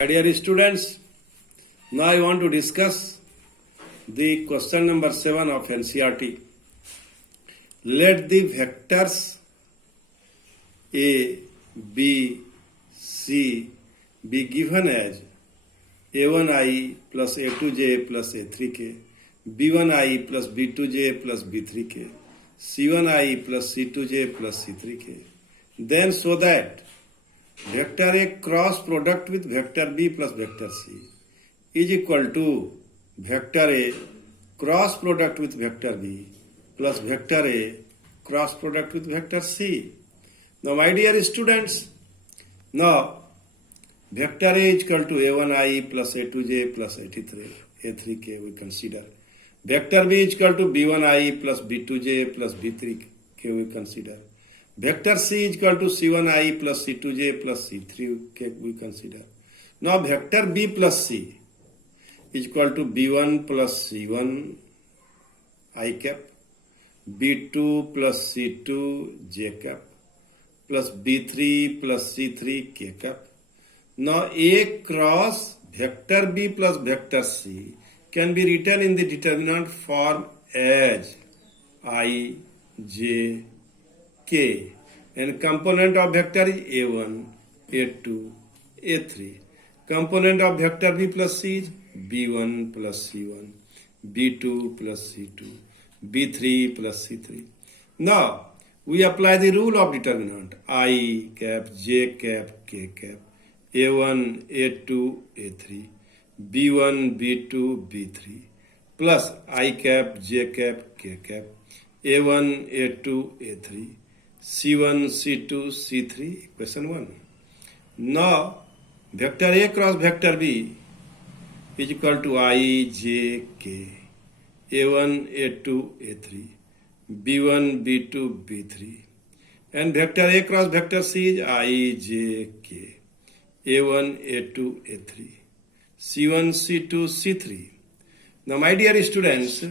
My dear students, now I want to discuss the question number 7 of NCERT. Let the vectors A, B, C be given as A1i plus A2j plus A3k, B1i plus B2j plus B3k, C1i plus C2j plus C3k. Then show that vector A cross product with vector B plus vector C is equal to vector A cross product with vector B plus vector A cross product with vector C. Now my dear students, now vector A is equal to A1i plus A2j plus A3k we consider. Vector B is equal to B1i plus B2j plus B3k we consider. Vector C is equal to C1i plus C2j plus C3k we consider. Now vector B plus C is equal to B1 plus C1 I cap, B2 plus C2 j cap plus B3 plus C3 k cap. Now A cross vector B plus vector C can be written in the determinant form as I, J, K, and component of vector is A1, A2, A3. Component of vector B plus C is B1 plus C1, B2 plus C2, B3 plus C3. Now, we apply the rule of determinant I cap, J cap, K cap, A1, A2, A3, B1, B2, B3, plus I cap, J cap, K cap, A1, A2, A3, C1, C2, C3, equation 1. Now, vector A cross vector B is equal to I, J, K, A1, A2, A3, B1, B2, B3. And vector A cross vector C is I, J, K, A1, A2, A3, C1, C2, C3. Now, my dear students,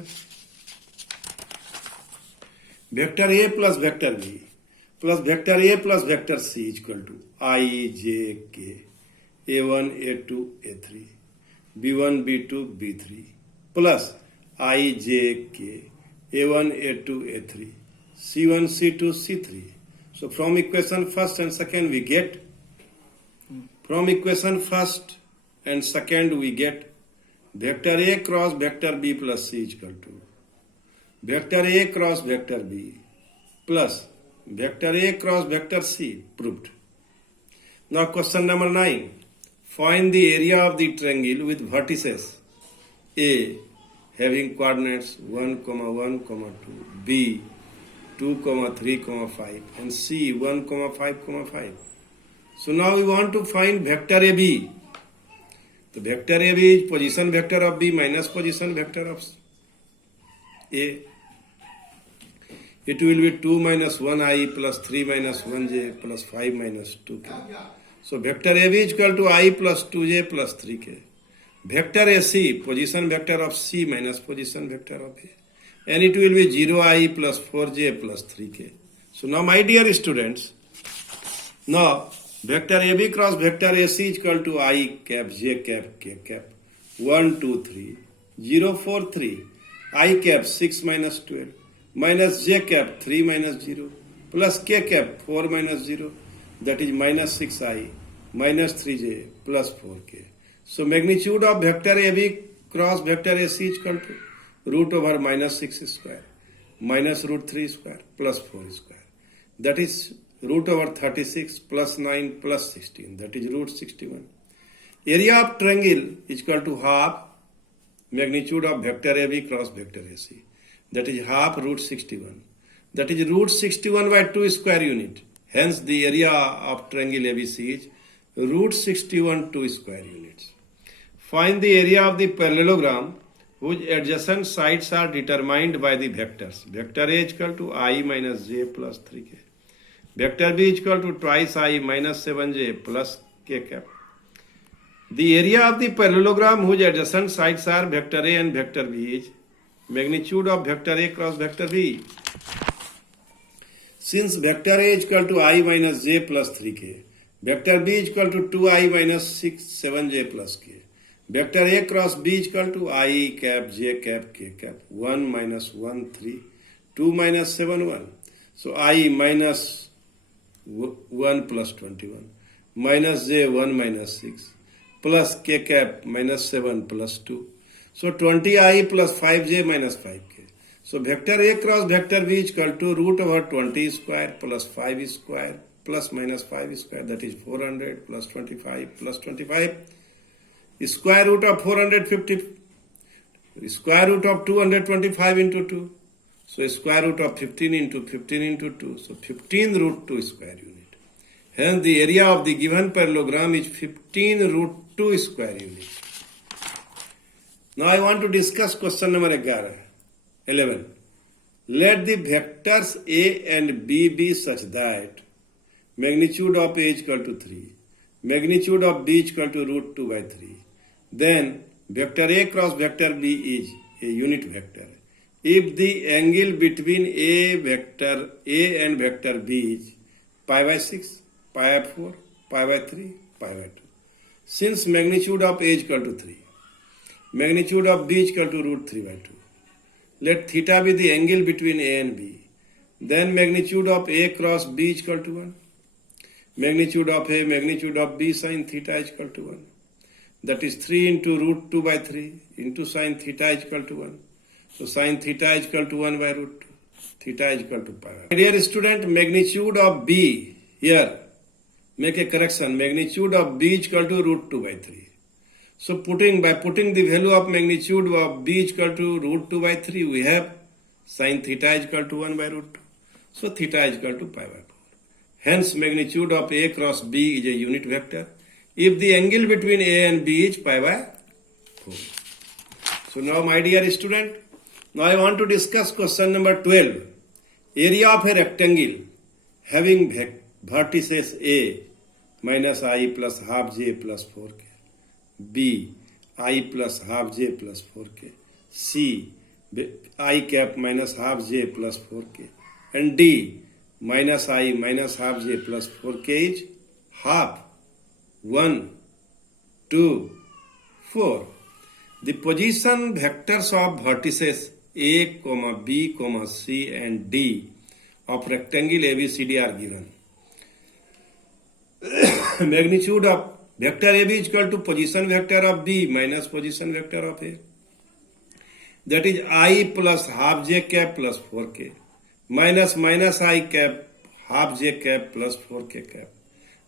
vector A plus vector B plus vector A plus vector C is equal to I, J, K, A1, A2, A3, B1, B2, B3 plus I, J, K, A1, A2, A3, C1, C2, C3. So from equation first and second we get, vector A cross vector B plus C is equal to vector A cross vector B plus vector A cross vector C, proved. Now question number 9. Find the area of the triangle with vertices A having coordinates 1, 1, 2, B 2, 3, 5 and C 1, 5, 5. So now we want to find vector AB. The vector AB is position vector of B minus position vector of A. It will be 2 minus 1i plus 3 minus 1j plus 5 minus 2k. So vector AB is equal to I plus 2j plus 3k. Vector AC, position vector of C minus position vector of A. And it will be 0i plus 4j plus 3k. So now my dear students, now vector AB cross vector AC is equal to I cap, J cap, K cap. 1, 2, 3. 0, 4, 3. I cap 6 minus 12. Minus J cap 3 minus 0. Plus K cap 4 minus 0. That is minus 6I. Minus 3J plus 4K. So magnitude of vector AB cross vector AC is equal to root over minus 6 square. Minus root 3 square plus 4 square. That is root over 36 plus 9 plus 16, that is root 61. Area of triangle is equal to half magnitude of vector AB cross vector AC, that is half root 61, that is root 61 by 2 square unit. Hence the area of triangle ABC is root 61 2 square units. Find the area of the parallelogram whose adjacent sides are determined by the vectors. Vector A is equal to I minus J plus 3k. Vector B is equal to twice I minus 7j plus k cap. The area of the parallelogram whose adjacent sides are vector A and vector B is magnitude of vector A cross vector B. Since vector A is equal to I minus j plus 3k, Vector B is equal to 2i minus 6, 7j plus k. Vector A cross B is equal to I cap, j cap, k cap. 1 minus 1, 3. 2 minus 7, 1. So I minus 1 plus 21. Minus j 1 minus 6. Plus k cap minus 7 plus 2. So 20i plus 5j minus 5k. So vector A cross vector B is equal to root over 20 square plus 5 square plus minus 5 square, that is 400 plus 25 plus 25. Square root of 450, square root of 225 into 2. So square root of 15 into 15 into 2. So 15 root 2 square unit. Hence the area of the given parallelogram is 15 root 2 square unit. Now I want to discuss question number 11. Let the vectors A and B be such that magnitude of A is equal to 3, magnitude of B is equal to root 2 by 3. Then vector A cross vector B is a unit vector. If the angle between A vector A and vector B is pi by 6, pi by 4, pi by 3, pi by 2. Since magnitude of A is equal to 3, magnitude of B is equal to root 3 by 2. Let theta be the angle between A and B. Then magnitude of A cross B is equal to 1. Magnitude of A, magnitude of B sin theta is equal to 1. That is 3 into root 2 by 3 into sin theta is equal to 1. So sin theta is equal to 1 by root 2. Theta is equal to pi. My dear student, magnitude of B here, make a correction. Magnitude of B is equal to root 2 by 3. So by putting the value of magnitude of B is equal to root 2 by 3, we have sin theta is equal to 1 by root 2. So theta is equal to pi by 4. Hence magnitude of A cross B is a unit vector if the angle between A and B is pi by 4. So now my dear student, now I want to discuss question number 12. Area of a rectangle having vertices A minus I plus half j plus 4k. B I plus half j plus 4k. C I cap minus half j plus 4k. And D minus I minus half j plus 4k is half 1, 2, 4. The position vectors of vertices A, B, C and D of rectangle ABCD are given. Magnitude of vector AB is equal to position vector of B minus position vector of A. That is I plus half j cap plus 4k minus I cap half j cap plus 4k cap.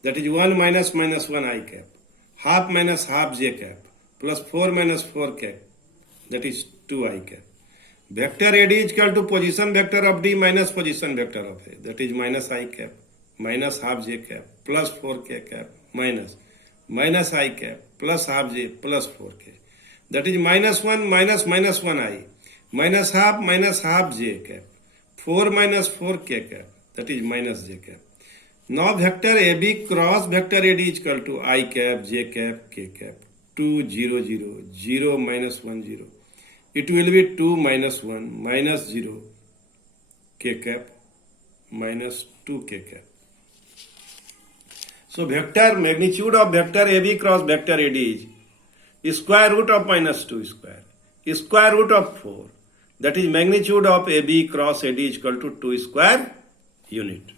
That is 1 minus 1 I cap. Half minus half j cap plus 4 minus 4 cap. That is 2 I cap. Vector AD is equal to position vector of D minus position vector of A. That is minus I cap minus half j cap plus 4k cap minus I cap plus half j plus 4k. That is minus 1 minus 1 I minus half j cap 4 minus 4k cap. That is minus j cap. Now vector AB cross vector AD is equal to I cap, j cap, k cap. 2, 0, 0, 0 minus 1, 0. It will be 2 minus 1 minus 0 k cap minus 2 k cap. So vector magnitude of vector AB cross vector AD is square root of minus 2 square. Square root of 4. That is magnitude of AB cross AD is equal to 2 square unit.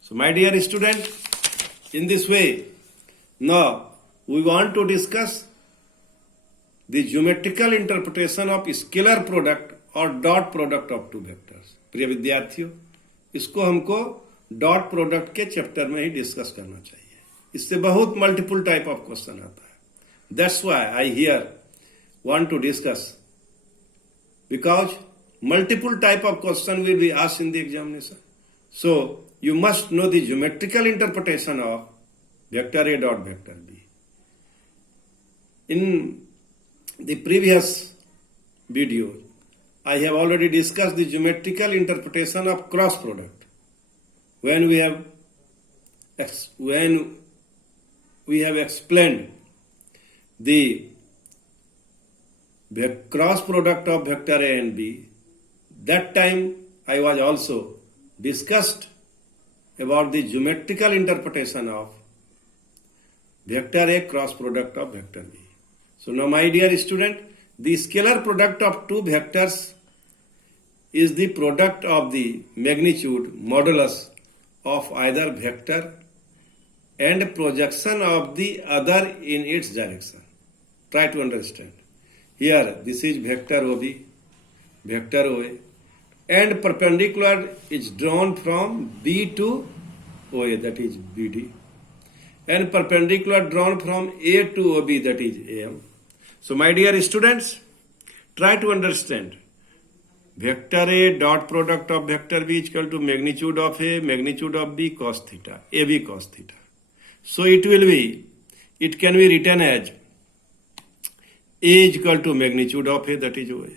So my dear student, in this way, now we want to discuss the geometrical interpretation of scalar product और dot product of two vectors. प्रिय विद्यार्थियों, इसको हमको dot product के chapter में ही discuss करना चाहिए. इससे बहुत मल्टीपल टाइप ऑफ क्वेश्चन आता है. That's why I here want to discuss, because multiple type of question will be asked in the examination. So you must know the geometrical interpretation of vector A dot vector B. In the previous video, I have already discussed the geometrical interpretation of cross product. When we have explained the cross product of vector A and B, that time I was also discussed about the geometrical interpretation of vector A cross product of vector B. So now my dear student, the scalar product of two vectors is the product of the magnitude modulus of either vector and projection of the other in its direction. Try to understand. Here this is vector OB, vector OA, and perpendicular is drawn from B to OA, that is BD, and perpendicular drawn from A to OB, that is AM. So my dear students, try to understand. Vector A dot product of vector B is equal to magnitude of A, magnitude of B cos theta, AB cos theta. So it can be written as A is equal to magnitude of A, that is OA.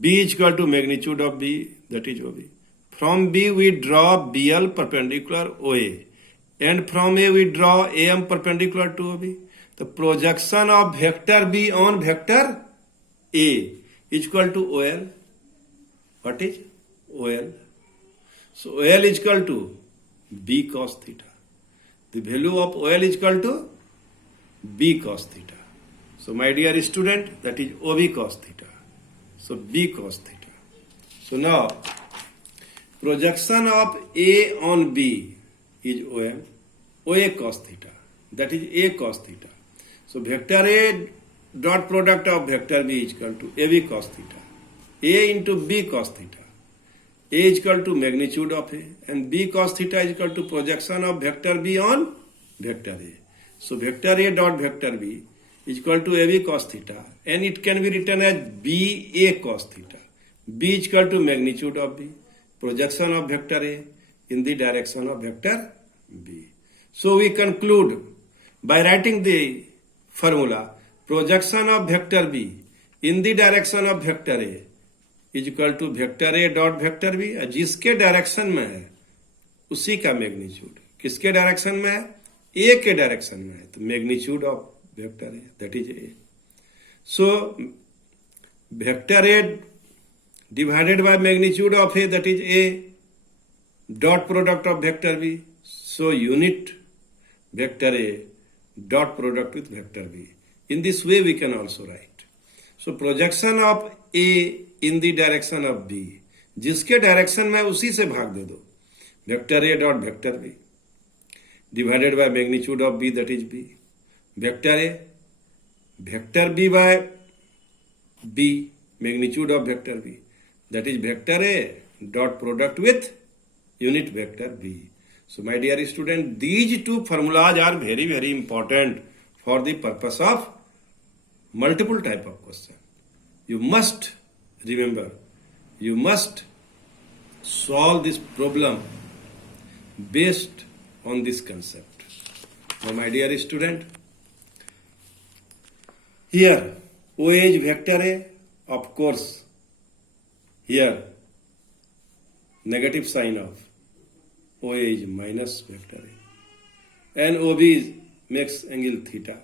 B is equal to magnitude of B, that is OB. From B we draw BL perpendicular OA, and from A we draw AM perpendicular to OB. The projection of vector B on vector A is equal to OL. What is OL? So OL is equal to B cos theta. The value of OL is equal to B cos theta. So my dear student, that is OB cos theta. So B cos theta. So now projection of A on B is OM, OA cos theta. That is A cos theta. So vector A dot product of vector B is equal to AB cos theta. A into B cos theta. A is equal to magnitude of A, and B cos theta is equal to projection of vector B on vector A. So vector A dot vector B is equal to AB cos theta, and it can be written as BA cos theta. B is equal to magnitude of B, projection of vector A in the direction of vector B. So we conclude by writing the formula, projection of vector B in the direction of vector A is equal to vector A dot vector B, जिसके direction में है उसी का magnitude किसके direction में है, ए के direction में है, तो magnitude of vector A that is A. So vector A divided by magnitude of A that is A dot product of vector B. So unit vector A dot product with vector B. In this way we can also write. So projection of A in the direction of B, जिसके direction में उसी से भाग दे दो, vector A dot vector B divided by magnitude of B that is B. Vector A vector B by B magnitude of vector B that is vector A dot product with unit vector B. So my dear student, these two formulas are very very important for the purpose of multiple type of question. You must remember, you must solve this problem based on this concept. Now my dear student, here OA is vector A, of course here negative sign of OA is minus vector A, and OB makes angle theta.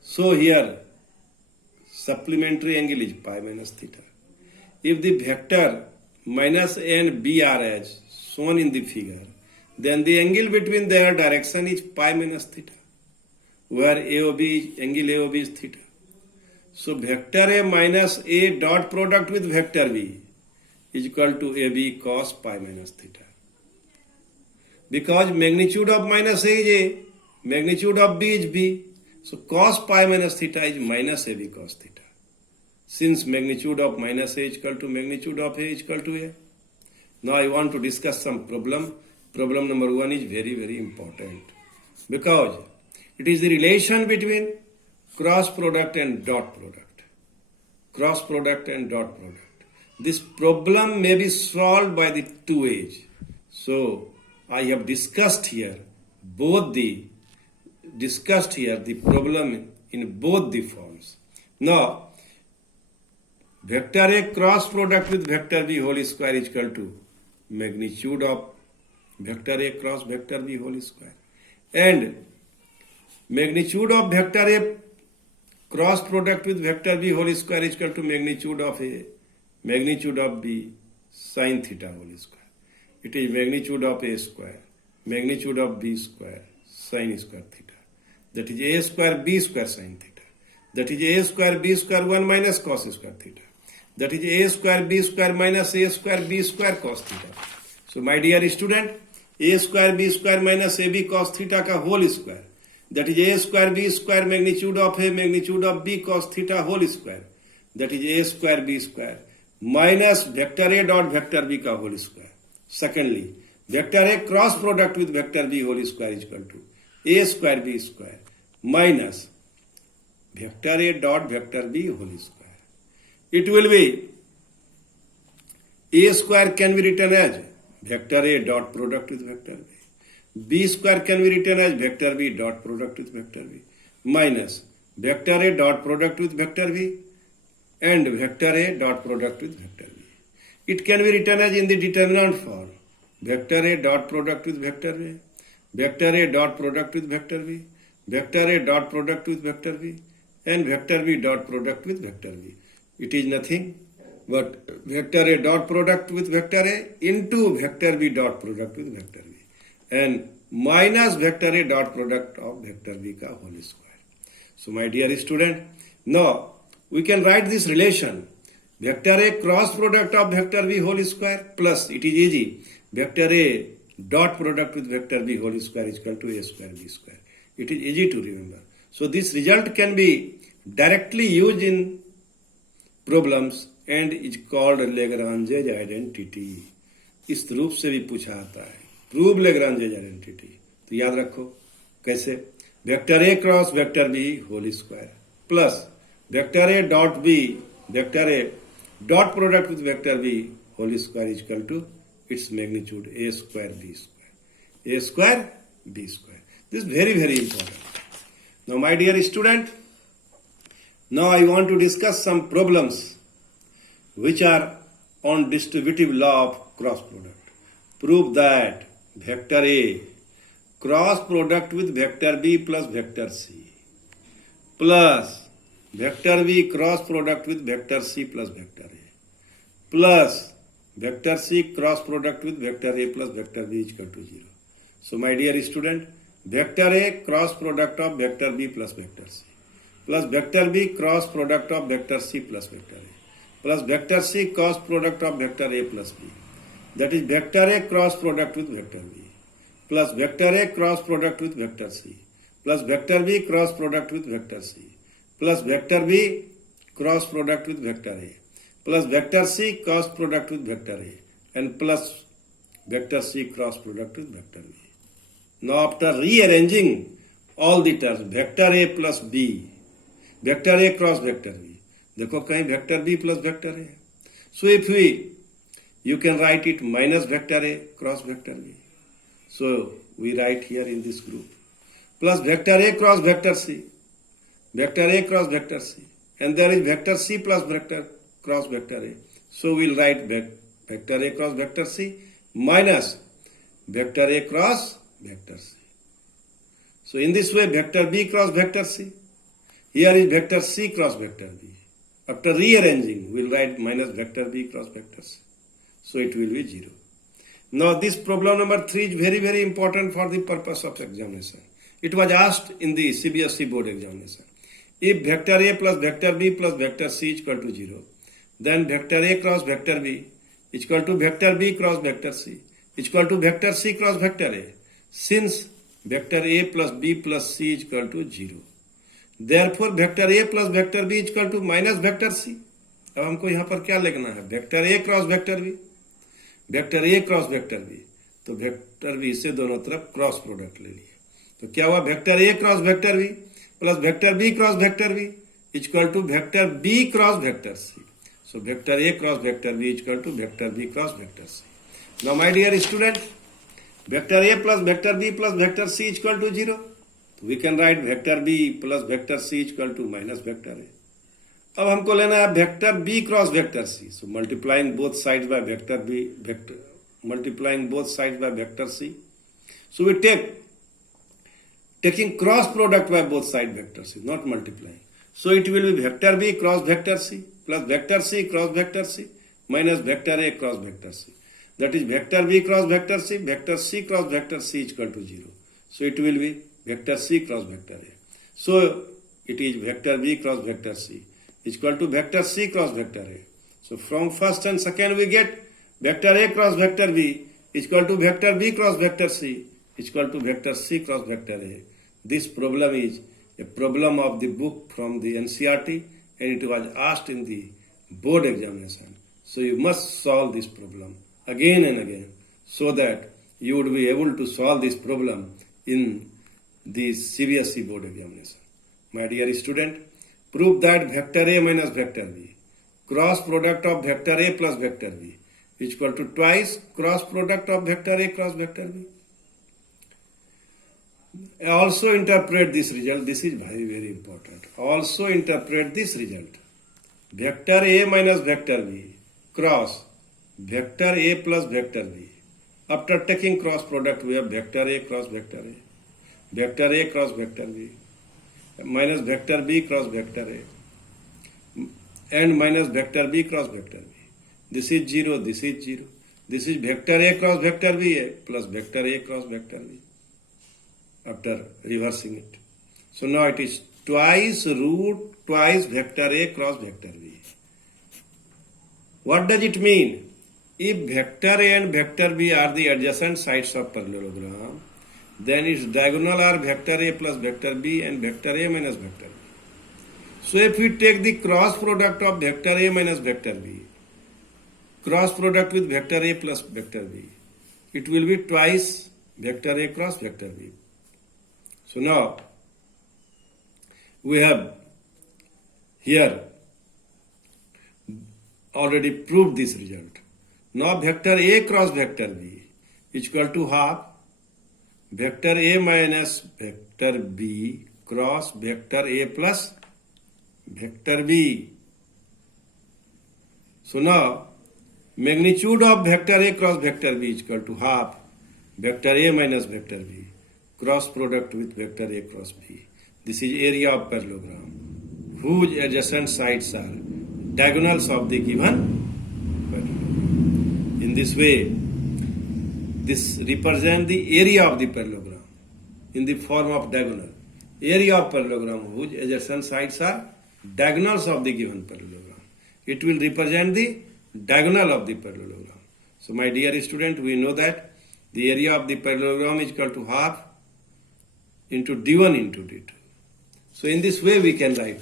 So here supplementary angle is pi minus theta. If the vector minus A and B are as shown in the figure, then the angle between their direction is pi minus theta, where angle AOB is theta. So vector A minus A dot product with vector B is equal to AB cos pi minus theta. Because magnitude of minus A is A, magnitude of B is B, so cos pi minus theta is minus AB cos theta. Since magnitude of minus A is equal to magnitude of A is equal to A. Now I want to discuss some problem. Problem number 1 is very very important because it is the relation between cross product and dot product. Cross product and dot product. This problem may be solved by the two ways. So I have discussed here the problem in both the forms. Now vector A cross product with vector B whole square is equal to magnitude of vector A cross vector B whole square, and magnitude of vector A cross product with vector B whole square is equal to magnitude of A magnitude of B sin theta whole square. It is magnitude of A square magnitude of B square sin square theta. that is a square b square sin theta, that is a square b square 1 minus cos square theta, that is a square b square minus a square b square cos theta. So my dear student, a square b square minus ab cos theta का whole square, that is a square b square magnitude of a magnitude of b cos theta whole square, that is a square b square minus vector a dot vector b का whole square. Secondly, vector a cross product with vector b whole square is equal to a square b square minus vector a dot vector b whole square. It will be a square can be written as vector a dot product with vector b square can be written as vector b dot product with vector b minus vector a dot product with vector b and vector a dot product with vector b. It can be written as in the determinant form vector a dot product with vector b, vector a dot product with vector b, vector a dot product with vector b and vector b dot product with vector b. It is nothing but vector a dot product with vector a into vector b dot product with vector b and minus vector a dot product of vector b ka whole square. So my dear student, now we can write this relation vector a cross product of vector b whole square plus, it is easy, vector a dot product with vector b whole square is equal to a square b square. It is easy to remember. So this result can be directly used in problems and is called Lagrange's identity. इस रूप से भी पूछा आता है, prove Lagrange's identity. तो याद रखो कैसे, vector A cross vector B whole square plus vector A dot B vector A dot product with vector b whole square is equal to its magnitude a square b square, a square b square. This is very very important. Now my dear student, now I want to discuss some problems which are on distributive law of cross product. Prove that vector a cross product with vector b plus vector c plus vector b cross product with vector c plus vector a plus vector c cross product with vector a plus vector b is equal to 0. So my dear student, vector a cross product of vector b plus vector c plus vector b cross product of vector c plus vector a plus vector c cross product of vector a plus b, that is vector a cross product with vector b plus vector a cross product with vector c plus vector b cross product with vector c plus vector b cross product with vector a plus vector c cross product with vector a and plus vector c cross product with vector b. Now after rearranging all the terms, vector a plus b, vector a cross vector b, देखो कहीं vector b plus vector a, so if you can write it minus vector a cross vector b, so we write here in this group plus vector a cross vector c, vector a cross vector c, and there is vector c plus vector cross vector a, so we'll write vector a cross vector c minus vector a cross vector c. So in this way vector b cross vector c, here is vector c cross vector b. After rearranging, we'll write minus vector b cross vector c. So it will be 0. Now this problem number 3 is very very important for the purpose of examination. It was asked in the CBSE board examination. If vector a plus vector b plus vector c is equal to 0, then vector a cross vector b is equal to vector b cross vector c is equal to vector c cross vector a. Since vector a plus b plus c is equal to 0, therefore vector a plus vector b is equal to minus vector c. अब हमको यहाँ पर क्या लिखना है, vector a cross vector b, vector a cross vector b, तो vector b से दोनों तरफ क्रॉस प्रोडक्ट ले लिए, तो क्या हुआ, vector a cross vector b plus vector b cross vector b is equal to vector b cross vector c. So vector a cross vector b is equal to vector b cross vector c. Now my dear student, vector a plus vector b plus vector c is equal to 0. So we can write vector b plus vector c is equal to minus vector a. अब हमको लेना है vector b cross vector c. So multiplying both sides by vector b, multiplying both sides by vector c. So we taking cross product by both side vector c, not multiplying. So it will be vector b cross vector c plus vector c cross vector c minus vector a cross vector c. That is vector b cross vector c cross vector c is equal to 0. So it will be vector c cross vector a. So it is vector B cross vector C is equal to vector C cross vector A. So from first and second we get vector A cross vector B is equal to vector B cross vector C is equal to vector C cross vector A. This problem is a problem of the book from the NCERT and it was asked in the board examination. So you must solve this problem again and again so that you would be able to solve this problem in the CBSE board examination. My dear student, prove that vector A minus vector B, cross product of vector A plus vector B is equal to twice cross product of vector A cross vector B. Also interpret this result. This is very important. Also interpret this result. Vector A minus vector B cross vector A plus vector B. After taking cross product, we have vector A cross vector A. Vector A cross vector B minus vector B cross vector A and minus vector B cross vector B. This is 0, this is 0. This is vector A cross vector B A plus vector A cross vector B after reversing it. So now it is twice root twice vector A cross vector B. What does it mean? If vector A and vector B are the adjacent sides of parallelogram, then its diagonal are vector A plus vector B and vector A minus vector B. So if we take the cross product of vector A minus vector B, cross product with vector A plus vector B, it will be twice vector A cross vector B. So now we have here already proved this result. Now vector A cross vector B is equal to half vector A minus vector B cross vector A plus vector B. So now magnitude of vector A cross vector B is equal to half vector A minus vector B cross product with vector A cross B. This is area of parallelogram whose adjacent sides are diagonals of the given parallelogram. In this way, this represents the area of the parallelogram in the form of diagonal. Area of parallelogram whose adjacent sides are diagonals of the given parallelogram. It will represent the diagonal of the parallelogram. So my dear student, we know that the area of the parallelogram is equal to half into d1 into d2. So in this way we can write.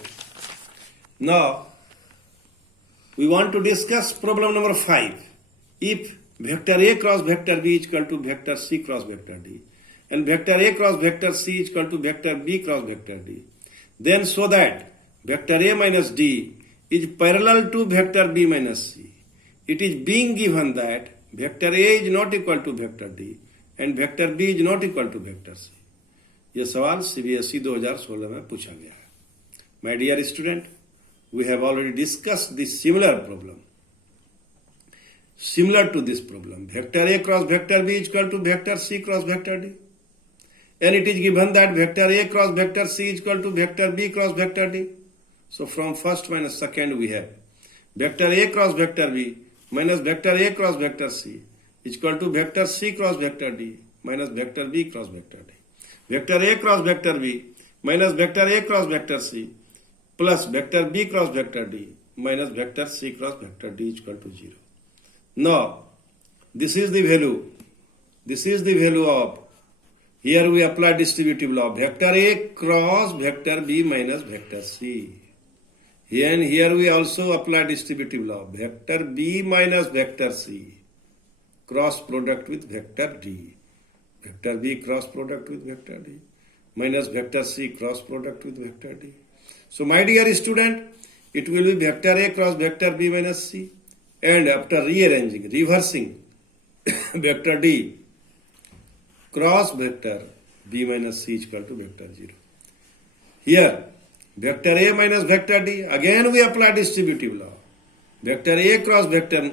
Now we want to discuss problem number 5. If vector A cross vector B is equal to vector C cross vector D and vector A cross vector C is equal to vector B cross vector D, then so that vector A minus D is parallel to vector B minus C. It is being given that vector A is not equal to vector D and vector B is not equal to vector C. यह सवाल CBSE 2016 में पूछा गया है. My dear student, we have already discussed this similar problem. Similar to this problem, vector A cross vector B is equal to vector C cross vector D. And it is given that vector A cross vector C is equal to vector B cross vector D. So from first minus second we have vector A cross vector B minus vector A cross vector C is equal to vector C cross vector D minus vector B cross vector D. Vector A cross vector B minus vector A cross vector C plus vector B cross vector D minus vector C cross vector D is equal to 0. Now, this is the value. This is the value of, here we apply distributive law, vector A cross vector B minus vector C. And here we also apply distributive law, vector B minus vector C, cross product with vector D. Vector B cross product with vector D minus vector C cross product with vector D. So my dear student, it will be vector A cross vector B minus C, and after rearranging, reversing vector D cross vector B minus C is equal to vector 0. Here vector A minus vector D, again we apply distributive law. Vector A cross vector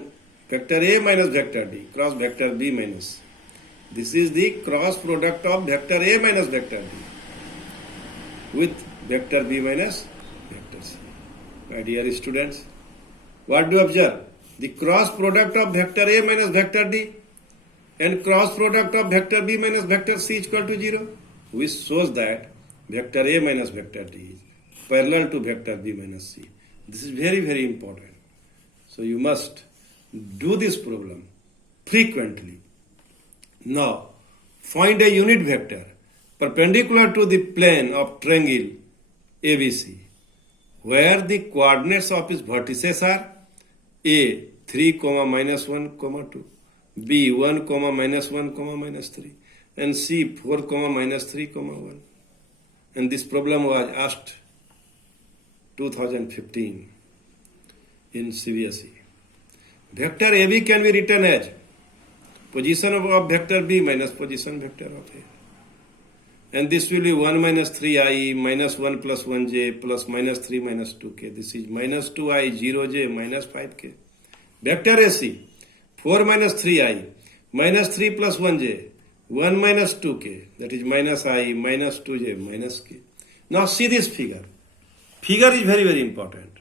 A minus vector D cross vector B minus. This is the cross product of vector A minus vector D with vector B minus vector C. My dear students, what do you observe? The cross product of vector A minus vector D and cross product of vector B minus vector C is equal to 0, which shows that vector A minus vector D is parallel to vector B minus C. This is very, very important. So you must do this problem frequently. Now, find a unit vector perpendicular to the plane of triangle ABC, where the coordinates of its vertices are A 3, minus 1, 2, B 1, minus 1, minus 3, and C 4, minus 3, 1. And this problem was asked 2015 in CBSE. Vector AB can be written as position of vector B minus position vector of A. And this will be 1 minus 3i minus 1 plus 1j plus minus 3 minus 2k. This is minus 2i 0j minus 5k. Vector AC 4 minus 3i minus 3 plus 1j 1 minus 2k, that is minus I minus 2j minus k. Now see this figure. Figure is very, very important.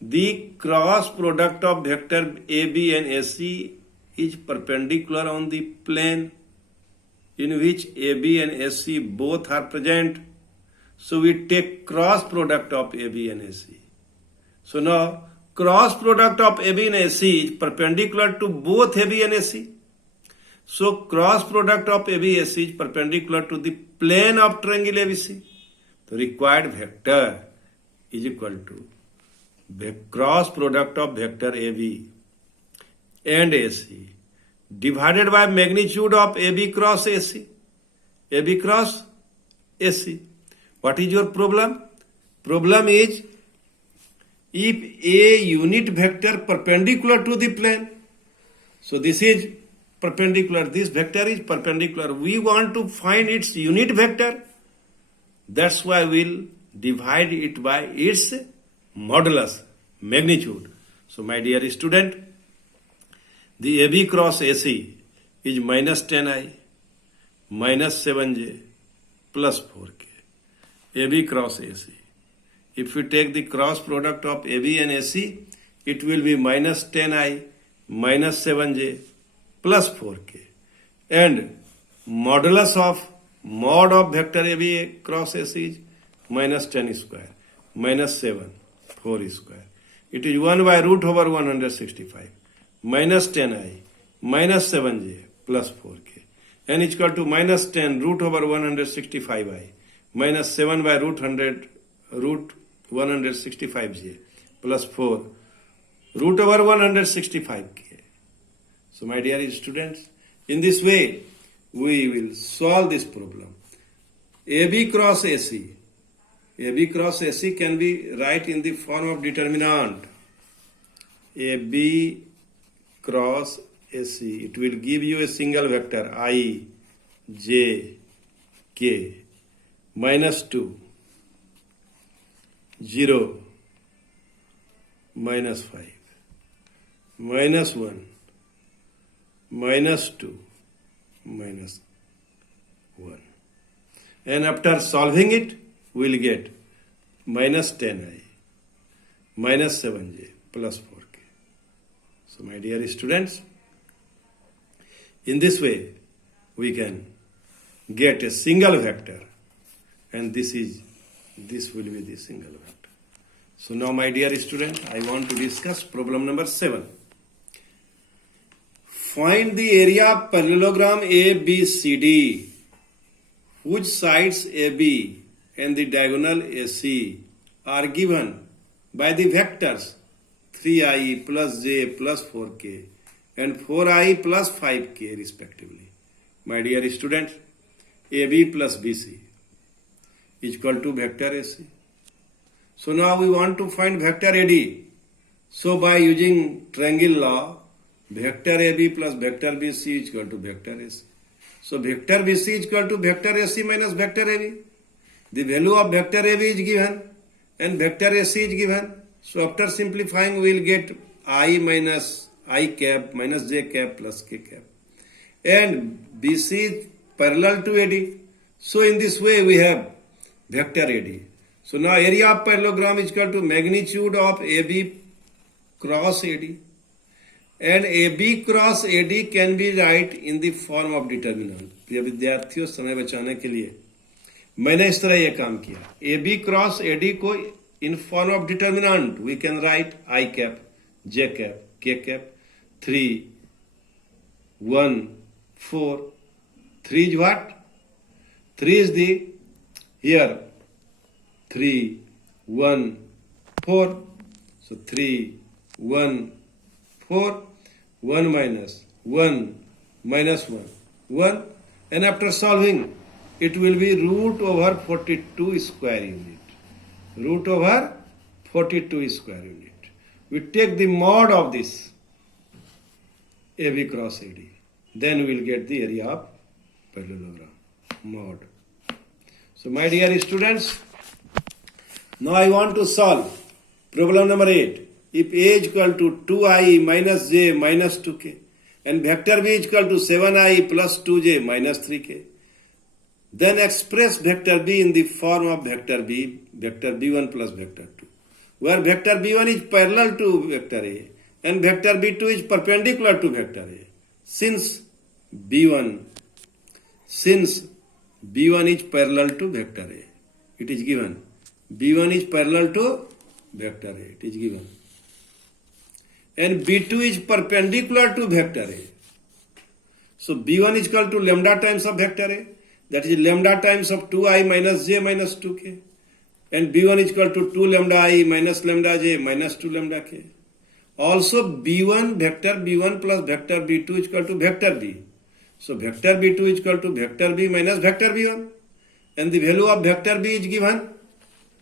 The cross product of vector AB and AC is perpendicular on the plane in which AB and AC both are present. So we take cross product of AB and AC. So now cross product of AB and AC is perpendicular to both AB and AC. So cross product of AB AC is perpendicular to the plane of triangle ABC. The required vector is equal to the cross product of vector AB and AC divided by magnitude of AB cross AC. AB cross AC. What is your problem? Problem is if a unit vector perpendicular to the plane. So this is perpendicular. This vector is perpendicular. We want to find its unit vector. That's why we'll divide it by its modulus, magnitude. So my dear student, the AB cross AC is minus 10i minus 7j plus 4k. AB cross AC. If we take the cross product of AB and AC, it will be minus 10i minus 7j plus 4k. And modulus of mod of vector AB cross AC is minus 10 square minus 7 4 square. It is 1 by root over 165 minus 10i minus 7j plus 4k, n is equal to minus 10 root over 165i minus 7 by root 165j plus 4 root over 165k. So my dear students, in this way we will solve this problem. AB cross AC. AB cross AC can be write in the form of determinant. AB cross AC. It will give you a single vector I, J, K, minus 2, 0, minus 5, minus 1, minus 2, minus 1. And after solving it, we will get minus 10i, minus 7j, plus 4k. So my dear students, in this way, we can get a single vector, and this will be the single vector. So now my dear student, I want to discuss problem number 7. Find the area of parallelogram ABCD, whose sides AB and the diagonal AC are given by the vectors 3i plus j plus 4k and 4i plus 5k respectively. My dear students, AB plus BC is equal to vector AC. So now we want to find vector AD. So by using triangle law, vector AB plus vector BC is equal to vector AC. So vector BC is equal to vector AC minus vector AB. The value of vector AB is given and vector AC is given. So after simplifying, we will get I minus I cap minus j cap plus k cap. And BC is parallel to AD. So in this way we have vector AD. So now area of parallelogram is equal to magnitude of AB cross AD. And AB cross AD can be write in the form of determinant. प्रिय विद्यार्थियों, समय बचाने के लिए मैंने इस तरह ये काम किया, A B cross A D को in form of determinant we can write i cap, j cap, k cap, 3, 1, 4. 3 is what? 3 is the here 3, 1, 4. So 3, 1, 4, 1 minus 1 minus 1, 1, and after solving it will be root over 42 square unit. Root over 42 square unit. We take the mod of this AB cross AD. Then we will get the area of parallelogram. Mod. So my dear students, now I want to solve problem number 8. If A is equal to 2i minus j minus 2k and vector B is equal to 7i plus 2j minus 3k, then express vector B in the form of vector B, vector B1 plus vector 2, where vector B1 is parallel to vector A and vector B2 is perpendicular to vector A. Since B1 is parallel to vector A, it is given. B1 is parallel to vector A, it is given. And B2 is perpendicular to vector A. So B1 is equal to lambda times of vector A, that is lambda times of 2i minus j minus 2k. And B1 is equal to 2 lambda I minus lambda j minus 2 lambda k. Also B1, vector B1 plus vector B2 is equal to vector B. So vector B2 is equal to vector B minus vector B1. And the value of vector B is given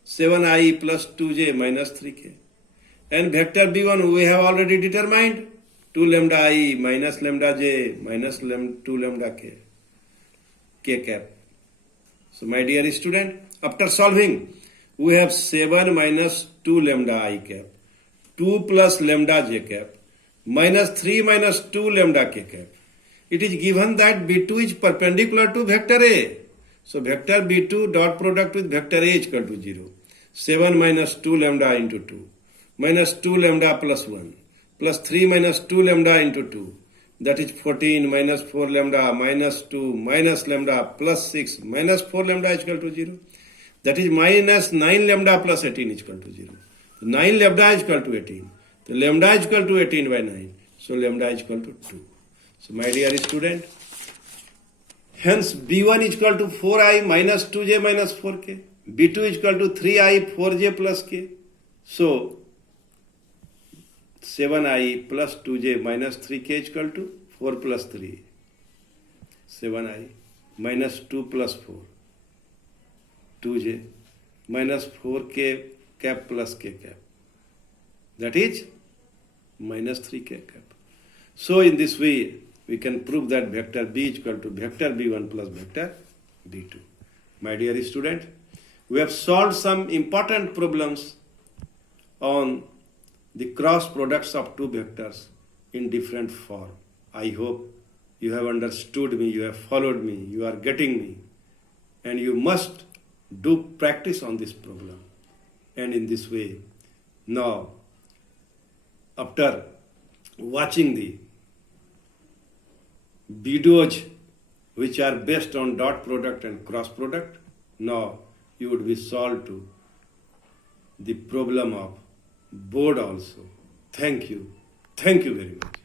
7i plus 2j minus 3k. And vector B1 we have already determined 2 lambda I minus lambda j minus 2 lambda k cap. So my dear student, after solving we have 7 minus 2 lambda I cap, 2 plus lambda j cap, minus 3 minus 2 lambda k cap. It is given that B2 is perpendicular to vector A. So vector B2 dot product with vector A is equal to 0. 7 minus 2 lambda into 2. Minus 2 lambda plus 1. Plus 3 minus 2 lambda into 2. That is 14 minus 4 lambda minus 2 minus lambda plus 6 minus 4 lambda is equal to 0. That is minus 9 lambda plus 18 is equal to 0. 9 lambda is equal to 18. So lambda is equal to 18 by 9. So lambda is equal to 2. So my dear student, hence B1 is equal to 4i minus 2j minus 4k. B2 is equal to 3i 4j plus k. So 7i plus 2j minus 3k is equal to 4 plus 3. 7i minus 2 plus 4. 2j minus 4k cap plus k cap. That is minus 3k cap. So in this way we can prove that vector B is equal to vector B1 plus vector B2. My dear student, we have solved some important problems on the cross products of two vectors in different form. I hope you have understood me, you have followed me, you are getting me, and you must do practice on this problem. And in this way, now after watching the videos which are based on dot product and cross product, now you would be solved to the problem of board also. Thank you. Thank you very much.